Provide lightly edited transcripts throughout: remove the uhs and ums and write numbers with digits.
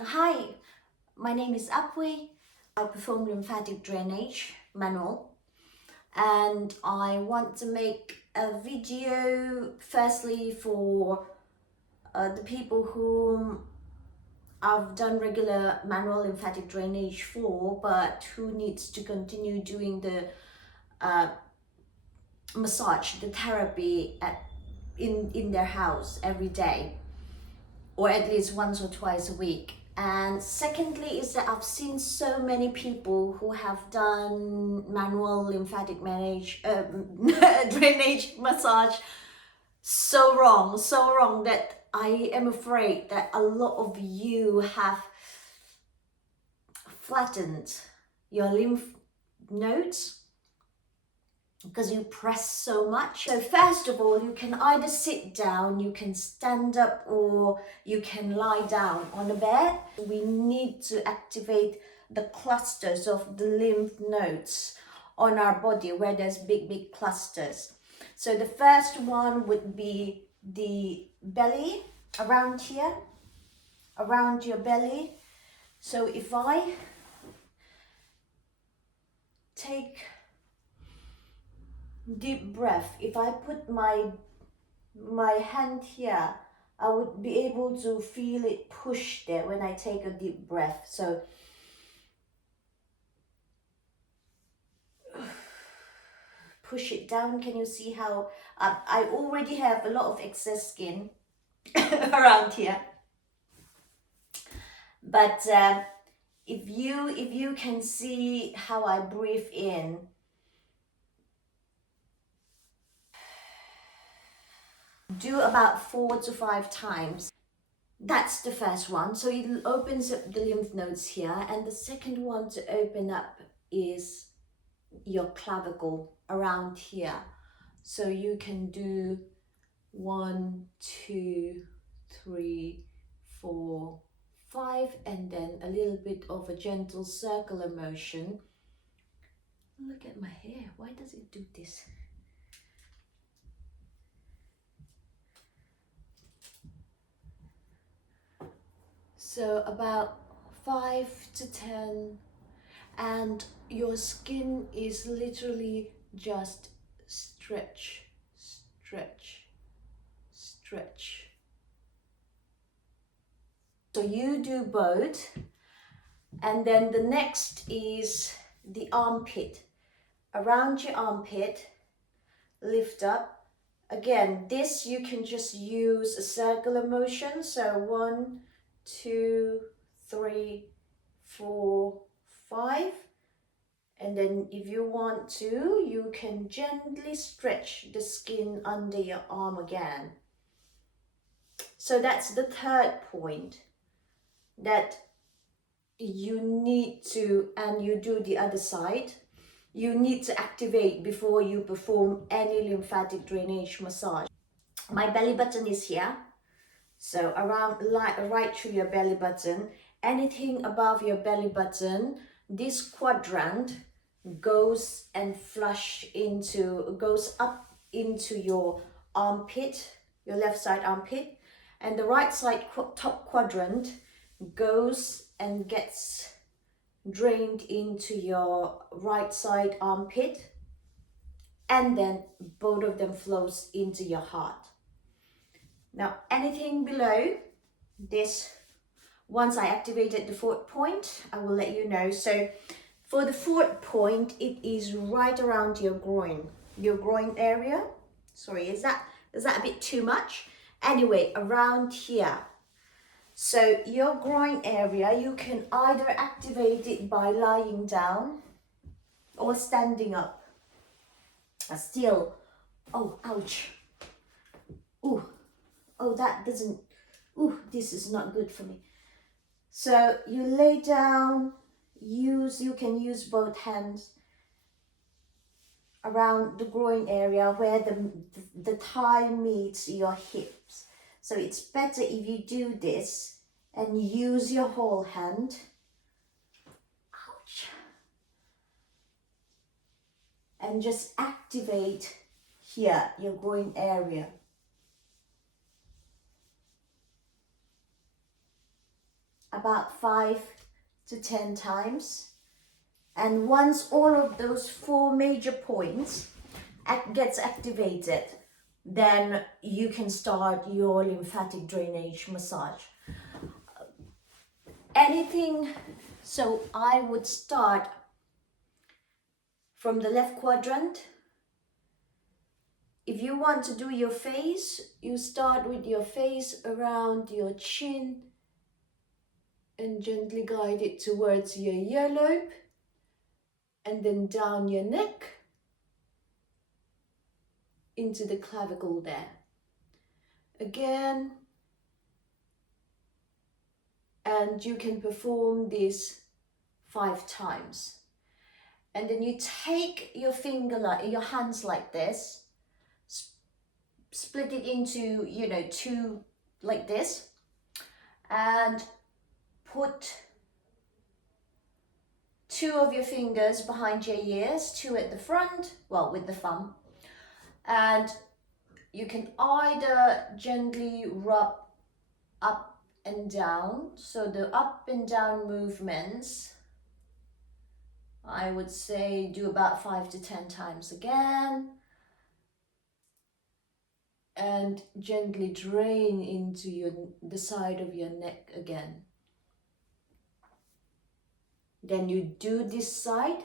Hi, my name is Apui. I perform lymphatic drainage manual and I want to make a video firstly for the people whom I've done regular manual lymphatic drainage for, but who needs to continue doing the uh, massage, the therapy in their house every day, or at least once or twice a week. And secondly is that I've seen so many people who have done manual lymphatic drainage massage so wrong that I am afraid that a lot of you have flattened your lymph nodes because you press so much. So first of all, you can either sit down, you can stand up, or you can lie down on a bed. We need to activate the clusters of the lymph nodes on our body where there's big clusters. So the first one would be the belly, around here, around your belly. So if I take deep breath, if I put my hand here, I would be able to feel it push there when I take a deep breath. So push it down. Can you see how I already have a lot of excess skin around here? But if you can see how I breathe in, do about 4 to 5 times. That's the first one. So it opens up the lymph nodes here. And the second one to open up is your clavicle around here. So you can do 1, 2, 3, 4, 5, and then a little bit of a gentle circular motion. Look at my hair. Why does it do this? So about 5 to 10, and your skin is literally just stretch, stretch, stretch. So you do both, and then the next is the armpit. Around your armpit, lift up. Again, this you can just use a circular motion. So 1, 2, 3, 4, 5. And then if you want to, you can gently stretch the skin under your arm again. So that's the third point that you need to, and you do the other side, you need to activate before you perform any lymphatic drainage massage. My belly button is here. So around right through your belly button, anything above your belly button, this quadrant goes and goes up into your armpit, your left side armpit, and the right side top quadrant goes and gets drained into your right side armpit, and then both of them flows into your heart. Now anything below this, once I activated the fourth point, I will let you know. So for the fourth point, it is right around your groin area. Sorry, is that a bit too much? Anyway, around here. So your groin area, you can either activate it by lying down or standing up. Still, oh, ouch. Ooh, oh, that doesn't, ooh, this is not good for me. So you lay down, you can use both hands around the groin area where the thigh meets your hips. So it's better if you do this and use your whole hand. Ouch. And just activate here, your groin area. about 5 to 10 times. And once all of those 4 major points gets activated, then you can start your lymphatic drainage massage. So I would start from the left quadrant. If you want to do your face, you start with your face around your chin and gently guide it towards your earlobe, and then down your neck into the clavicle there. Again, and you can perform this 5 times. And then you take your your hands like this, split it into, 2 like this, and put 2 of your fingers behind your ears, 2 at the front, well, with the thumb. And you can either gently rub up and down. So the up and down movements, I would say do about 5 to 10 times again. And gently drain into the side of your neck again. Then you do this side,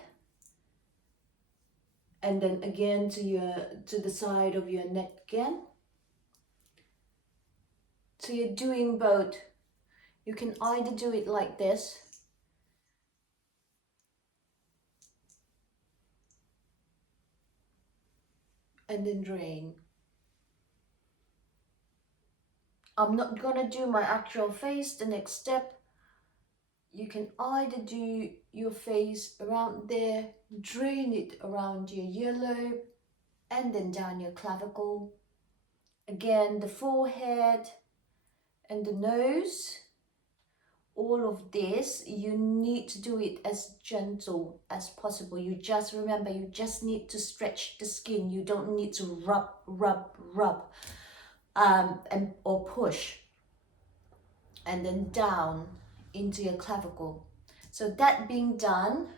and then again to the side of your neck again. So you're doing both. You can either do it like this, and then drain. I'm not gonna do my actual face the next step. You can either do your face around there, drain it around your earlobe, and then down your clavicle. Again, the forehead and the nose. All of this, you need to do it as gentle as possible. You just remember, you just need to stretch the skin. You don't need to rub, or push. And then down into your clavicle. So that being done,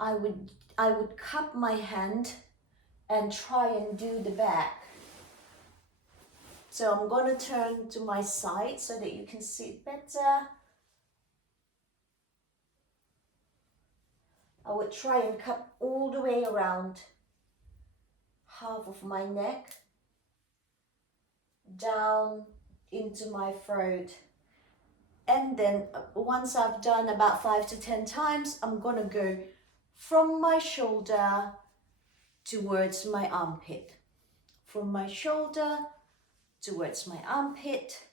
I would cup my hand and try and do the back. So I'm going to turn to my side so that you can see it better. I would try and cup all the way around half of my neck, down into my throat. And then once I've done about 5 to 10 times, I'm going to go from my shoulder towards my armpit. From my shoulder towards my armpit.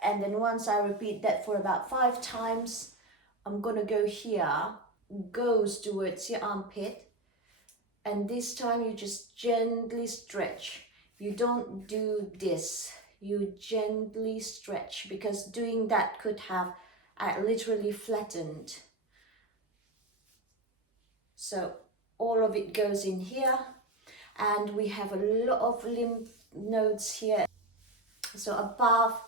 And then once I repeat that for about 5 times, I'm going to go here, goes towards your armpit. And this time you just gently stretch. You don't do this. You gently stretch, because doing that could have literally flattened. So all of it goes in here, and we have a lot of lymph nodes here. So above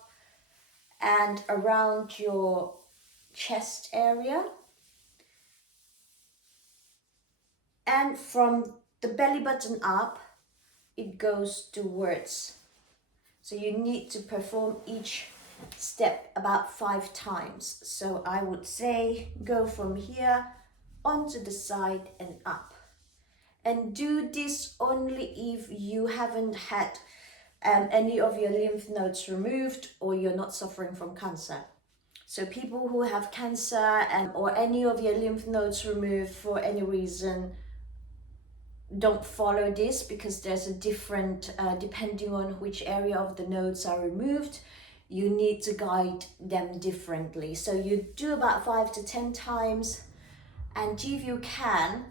and around your chest area, and from the belly button up, it goes towards. So you need to perform each step about 5 times. So I would say go from here onto the side and up. And do this only if you haven't had any of your lymph nodes removed, or you're not suffering from cancer. So people who have cancer or any of your lymph nodes removed for any reason, don't follow this, because there's a different, depending on which area of the nodes are removed, you need to guide them differently. So you do about 5 to 10 times, and if you can,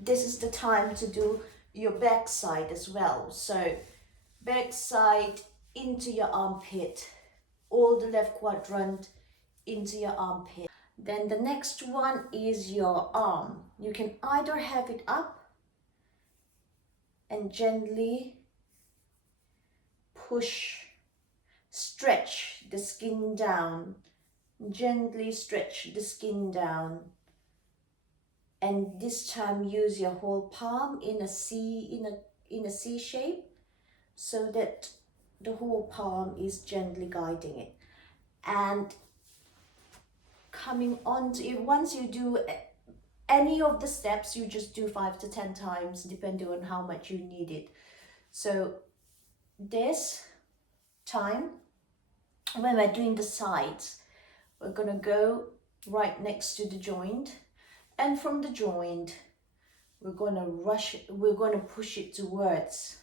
this is the time to do your back side as well. So back side into your armpit, all the left quadrant into your armpit. Then the next one is your arm. You can either have it up and gently push, stretch the skin down Gently stretch the skin down. And this time use your whole palm in a C shape, so that the whole palm is gently guiding it. And coming on to it, once you do any of the steps, you just do 5 to 10 times depending on how much you need it. So this time, when we're doing the sides, we're gonna go right next to the joint, and from the joint we're gonna push it towards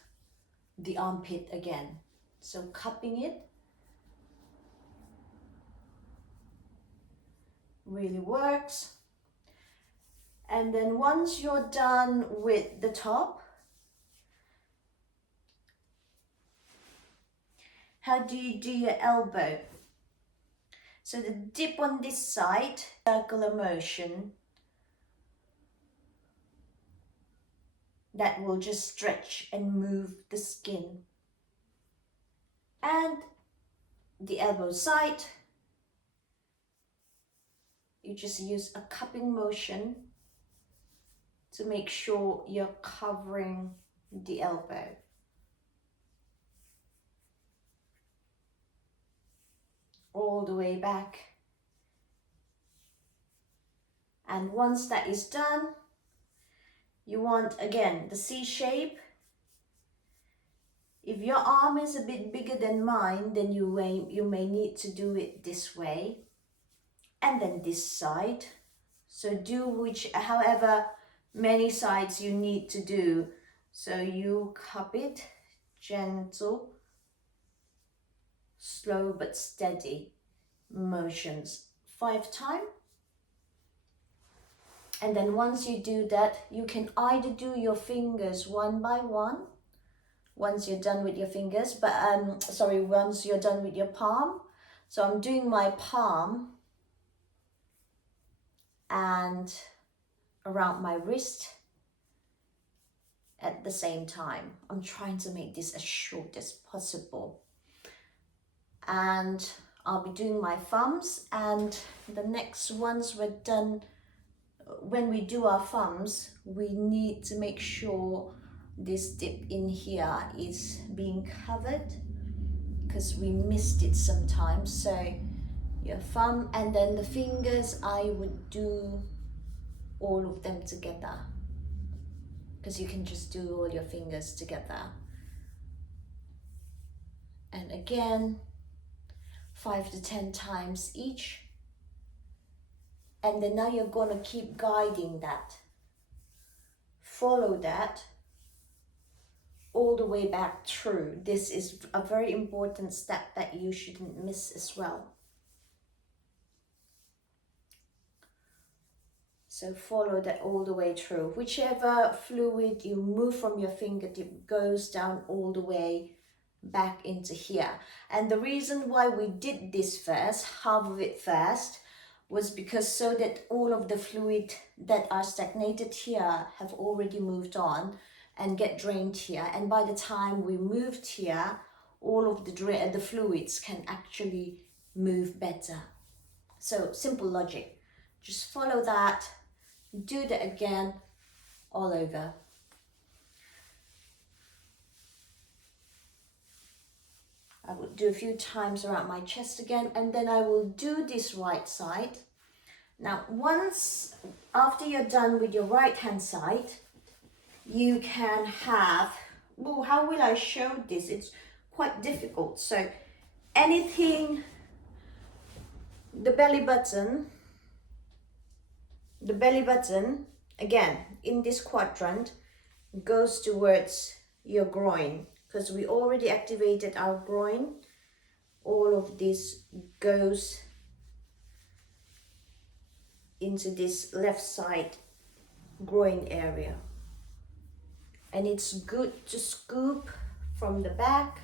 the armpit again. So cupping it really works. And then once you're done with the top, how do you do your elbow? So the dip on this side, circular motion, that will just stretch and move the skin. And the elbow side, you just use a cupping motion to make sure you're covering the elbow. All the way back. And once that is done, you want, again, the C shape. If your arm is a bit bigger than mine, then you may need to do it this way. And then this side. So do however many sides you need to do. So you cup it, gentle, slow but steady motions, 5 times. And then once you do that, you can either do your fingers one by one, once you're done with your fingers, once you're done with your palm. So I'm doing my palm and around my wrist at the same time. I'm trying to make this as short as possible. And I'll be doing my thumbs, and the next ones we're done. When we do our thumbs, we need to make sure this dip in here is being covered, because we missed it sometimes. So your thumb and then the fingers, I would do all of them together, because you can just do all your fingers together. And again, 5 to 10 times each. And then now you're gonna keep guiding that. Follow that all the way back through. This is a very important step that you shouldn't miss as well. So follow that all the way through. Whichever fluid you move from your fingertip goes down all the way back into here. And the reason why we did this first, half of it first, was because so that all of the fluid that are stagnated here have already moved on and get drained here. And by the time we moved here, all of the fluids can actually move better. So simple logic. Just follow that, do that again, all over. I will do a few times around my chest again, and then I will do this right side. Now, once after you're done with your right hand side, you can have, well, how will I show this? It's quite difficult. So anything, the belly button, again, in this quadrant, goes towards your groin, because we already activated our groin. All of this goes into this left side groin area. And it's good to scoop from the back.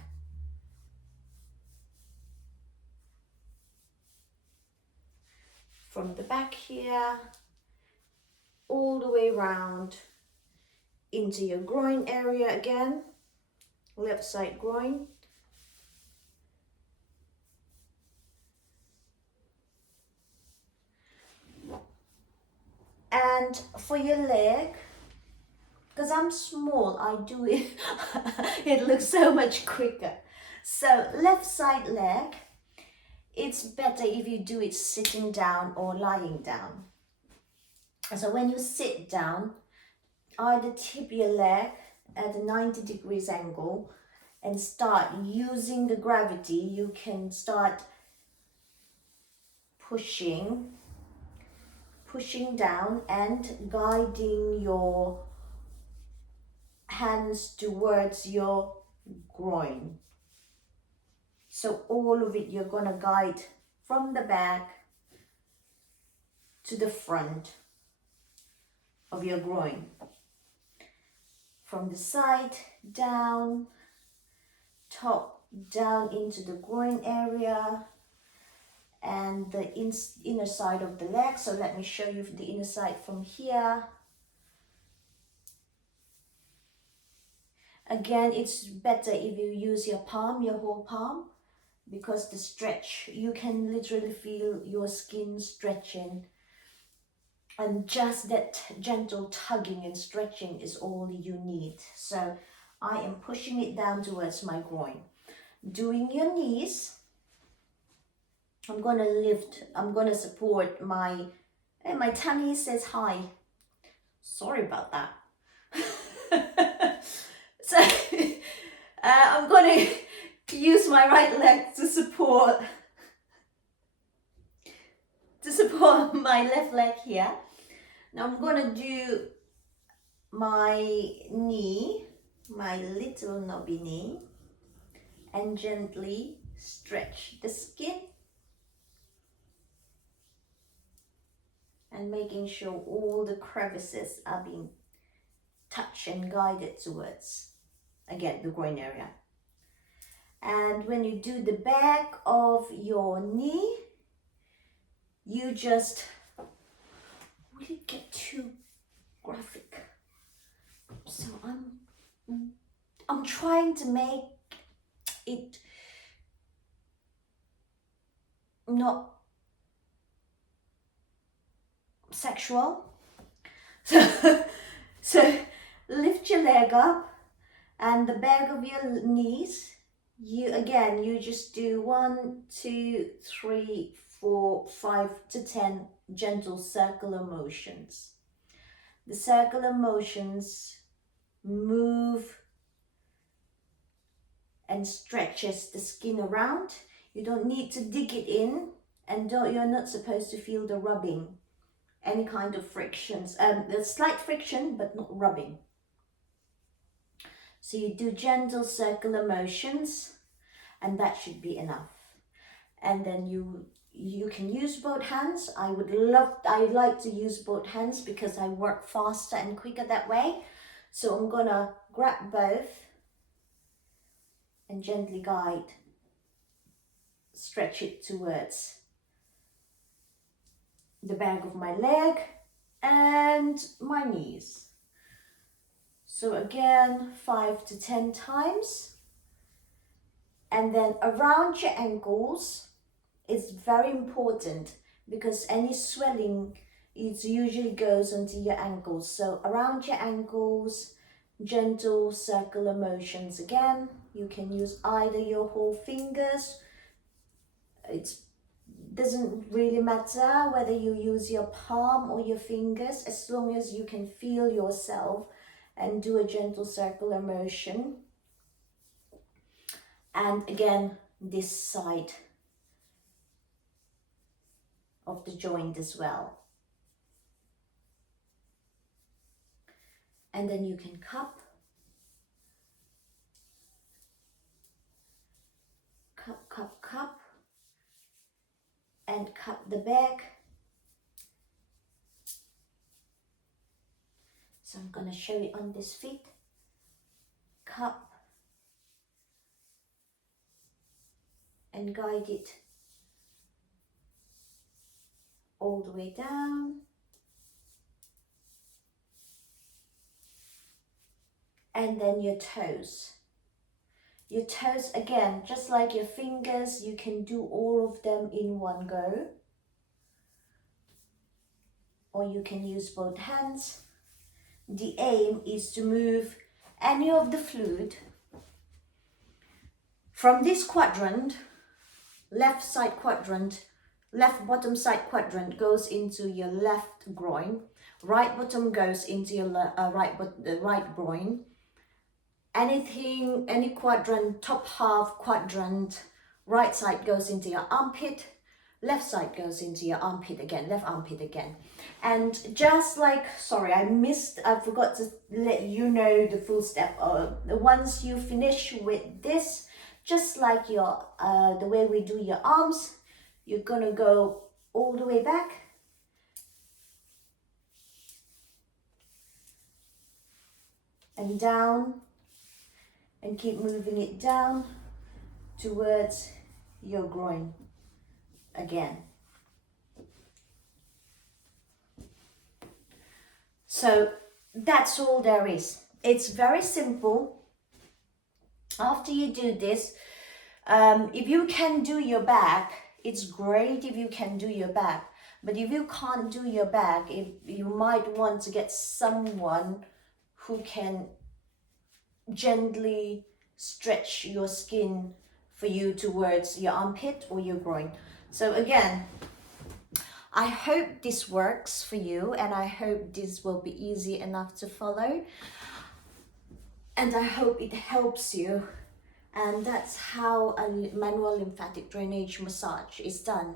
From the back here, all the way around into your groin area again, left side groin. And for your leg, because I'm small, I do it, it looks so much quicker. So left side leg, it's better if you do it sitting down or lying down. So when you sit down, either tip your leg at a 90 degrees angle and start using the gravity. You can start pushing down and guiding your hands towards your groin. So all of it you're gonna guide from the back to the front of your groin. From the side down, top down into the groin area and the inner side of the leg. So let me show you the inner side from here. Again, it's better if you use your palm, your whole palm, because the stretch, you can literally feel your skin stretching, and just that gentle tugging and stretching is all you need. So I am pushing it down towards my groin. Doing your knees, I'm gonna lift, I'm gonna support my, hey, my tummy says hi. Sorry about that. So I'm gonna use my right leg to support my left leg here. Now I'm gonna do my knee, my little knobby knee, and gently stretch the skin and making sure all the crevices are being touched and guided towards, again, the groin area. And when you do the back of your knee, you just really get too graphic. So I'm trying to make it not sexual. So lift your leg up and the back of your knees. You just do 1, 2, 3, 4, 5 to 10 gentle circular motions. The circular motions move and stretches the skin around. You don't need to dig it in, and you're not supposed to feel the rubbing, any kind of frictions. There's slight friction, but not rubbing. So you do gentle circular motions, and that should be enough. And then you can use both hands. I like to use both hands because I work faster and quicker that way. So I'm gonna grab both and gently guide, stretch it towards the back of my leg and my knees. So again, 5 to 10 times. And then around your ankles is very important because any swelling, it usually goes onto your ankles. So around your ankles, gentle circular motions again. You can use either your whole fingers. It doesn't really matter whether you use your palm or your fingers, as long as you can feel yourself and do a gentle circular motion. And again, this side of the joint as well. And then you can cup, and cup the back. So I'm going to show you on this feet. Cup and guide it all the way down. And then your toes. Your toes, again, just like your fingers, you can do all of them in one go. or you can use both hands. The aim is to move any of the fluid from this quadrant, left side quadrant, left bottom side quadrant goes into your left groin, right bottom goes into your right groin. Anything, any quadrant, top half quadrant, right side goes into your armpit, left side goes into your armpit again, left armpit again. And just like, sorry, I forgot to let you know the full step. Once you finish with this, just like your the way we do your arms, you're gonna go all the way back and down, and keep moving it down towards your groin again. So that's all there is. It's very simple. After you do this, if you can do your back, it's great if you can do your back. But if you can't do your back, you might want to get someone who can gently stretch your skin for you towards your armpit or your groin. So again, I hope this works for you, and I hope this will be easy enough to follow, and I hope it helps you. And that's how a manual lymphatic drainage massage is done.